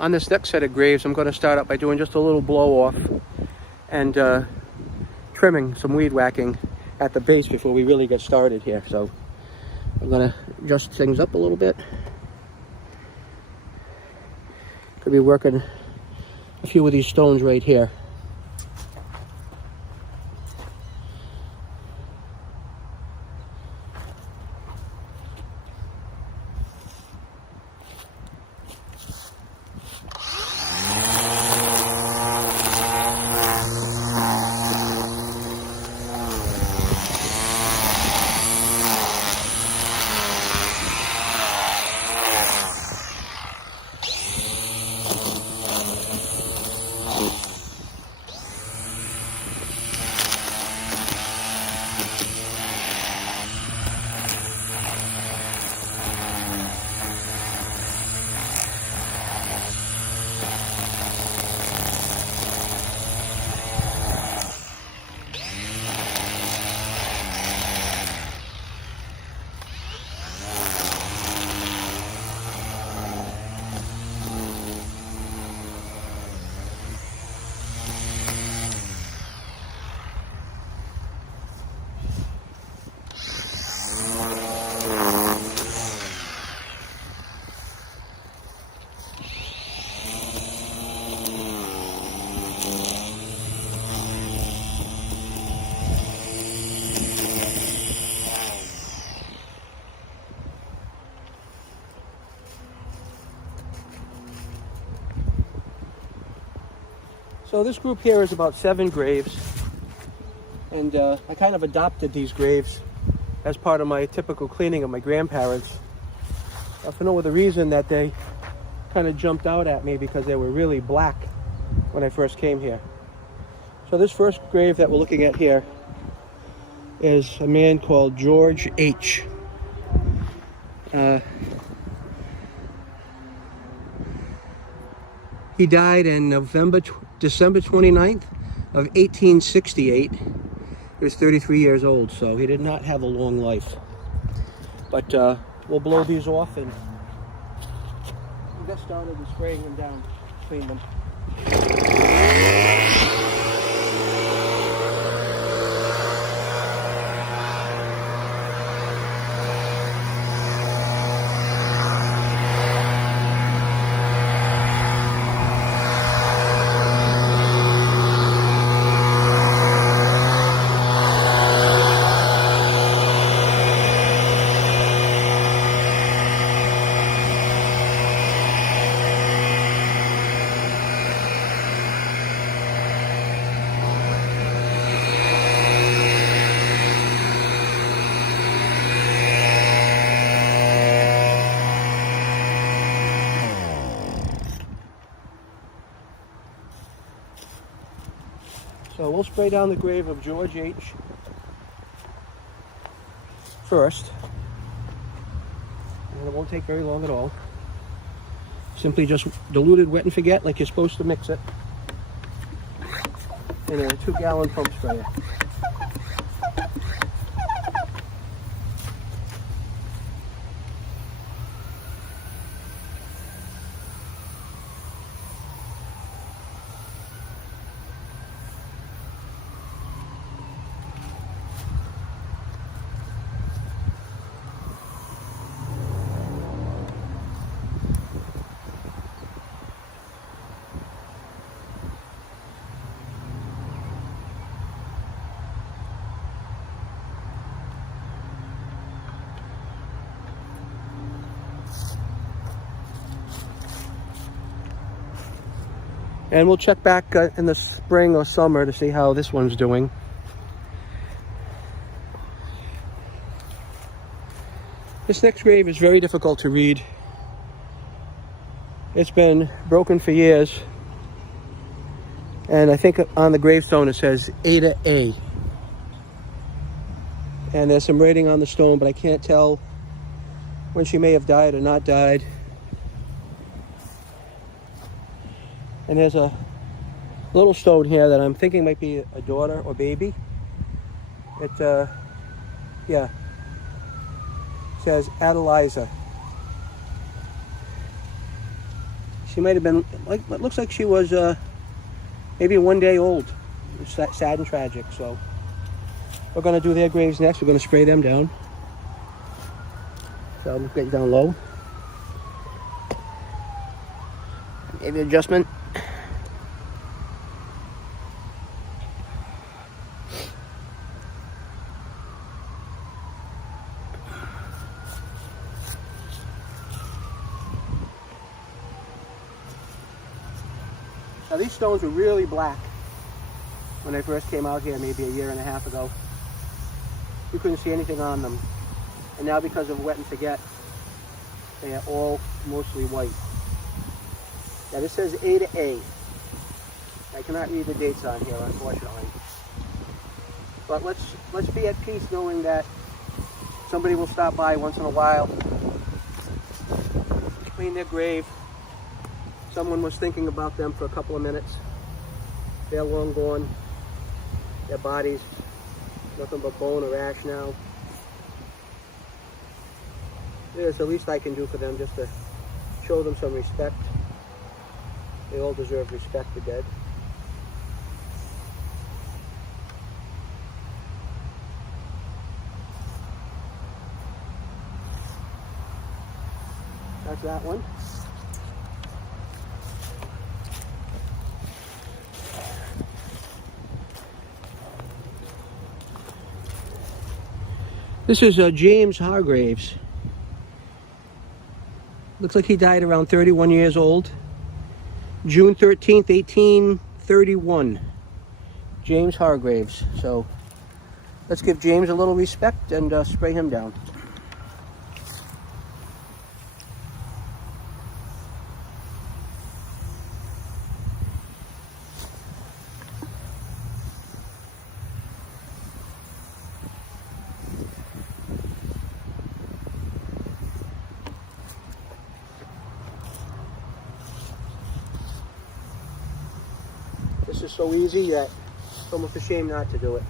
On this next set of graves, I'm going to start out by doing just a little blow off and trimming, some weed whacking at the base before we really get started here. So I'm going to adjust things up a little bit. Could be working a few of these stones right here. So this group here is about 7 graves, and I kind of adopted these graves as part of my typical cleaning of my grandparents. For no other reason that they kind of jumped out at me because they were really black when I first came here. So this first grave that we're looking at here is a man called George H. He died in December 29th of 1868. He was 33 years old, so he did not have a long life. But we'll blow these off and get started with spraying them down, clean them. So we'll spray down the grave of George H. first. And it won't take very long at all. Simply just diluted wet and forget like you're supposed to mix it. In a 2-gallon pump sprayer. And we'll check back in the spring or summer to see how this one's doing. This next grave is very difficult to read. It's been broken for years. And I think on the gravestone it says Ada A. And there's some writing on the stone, but I can't tell when she may have died or not died. And there's a little stone here that I'm thinking might be a daughter or baby. It, yeah, says Adeliza. She might have been, like, it looks like she was maybe 1 day old. It's sad and tragic. So we're going to do their graves next. We're going to spray them down. So I'm get down low. Maybe adjustment. Now these stones were really black when I first came out here maybe a year and a half ago. You couldn't see anything on them. And now because of wet and forget, they are all mostly white. Now this says A to A. I cannot read the dates on here, unfortunately. But let's be at peace knowing that somebody will stop by once in a while, clean their grave. Someone was thinking about them for a couple of minutes. They're long gone. Their bodies, nothing but bone or ash now. It's the least I can do for them, just to show them some respect. They all deserve respect, the dead. That's that one. This is James Hargraves. Looks like he died around 31 years old. June 13th, 1831. James Hargraves. So let's give James a little respect and spray him down. This is so easy that it's almost a shame not to do it.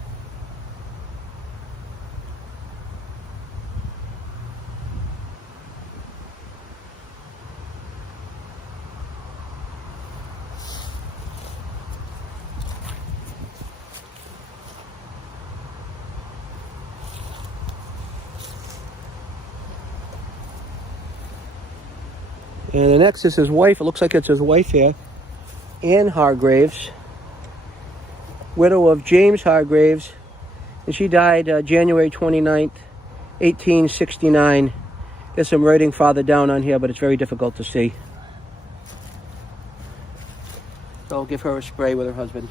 And the next is his wife. It looks like it's his wife here, Anne Hargraves, widow of James Hargraves, and she died January 29th, 1869. There's some writing farther down on here, but it's very difficult to see. So I'll give her a spray with her husband.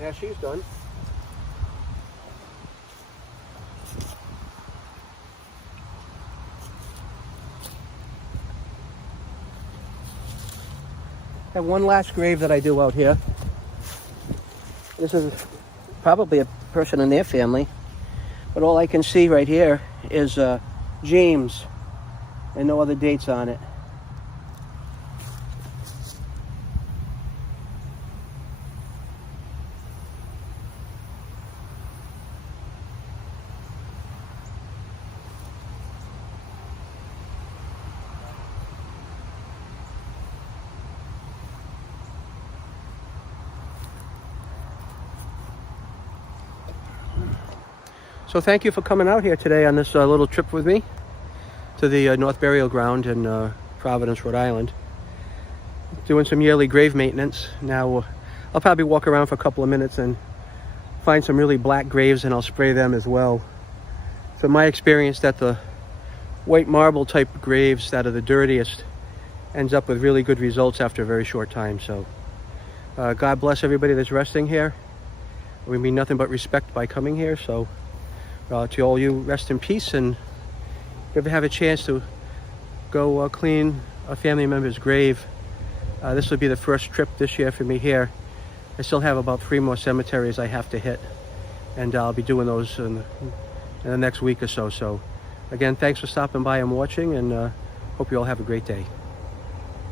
Yeah, she's done. I have one last grave that I do out here. This is probably a person in their family, but all I can see right here is James and no other dates on it. So thank you for coming out here today on this little trip with me to the North Burial Ground in Providence, Rhode Island. Doing some yearly grave maintenance. Now I'll probably walk around for a couple of minutes and find some really black graves, and I'll spray them as well. So my experience that the white marble type graves that are the dirtiest ends up with really good results after a very short time. So God bless everybody that's resting here. we mean nothing but respect by coming here. So to all you, rest in peace, and if you ever have a chance to go clean a family member's grave, this will be the first trip this year for me here. I still have about 3 more cemeteries I have to hit, and I'll be doing those in the next week or so. So again, thanks for stopping by and watching, and hope you all have a great day.